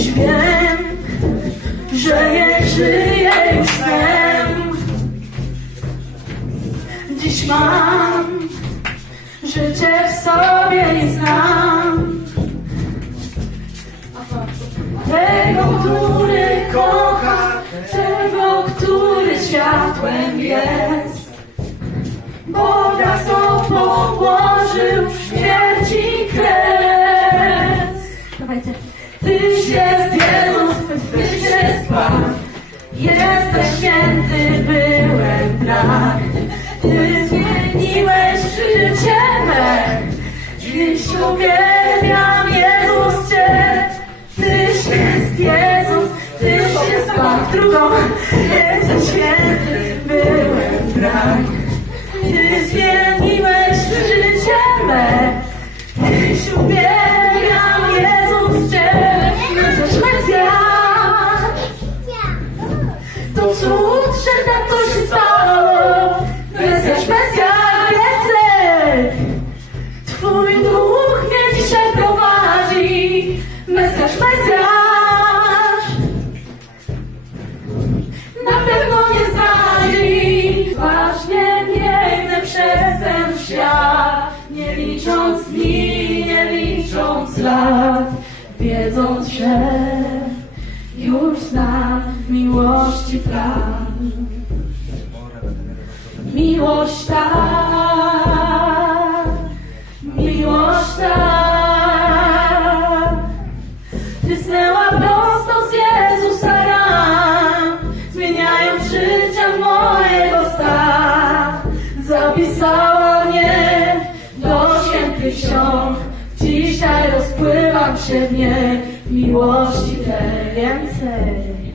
Dziś wiem, że nie żyję już snem. Dziś mam życie w sobie i znam. Tego, który kocha, tego, który światłem jest. Boga sobą położył śmierci kres. Dawajcie. Tyś jest Jezus, Tyś jest Pan. Jesteś święty, byłem brak. Ty zmieniłeś życie me. Dziś uwielbiam Jezus Cię. Tyś jest Jezus, Tyś jest Pan. Drugą. Jesteś święty, cud, że tak to się stało. Więcej. Twój duch mnie dzisiaj prowadzi. Mesjasz, Mesjasz. Na pewno nie zdradzi. Ważnie biegnę przez ten świat. Nie licząc dni, nie licząc lat. Wiedząc, że już znam miłości plan. Miłość ta, miłość ta, trysnęła prosto z Jezusa ran, zmieniając życie mojego sta. Zapisała mnie do świętych ksiąg, rozpływam się w niej, miłości tej więcej.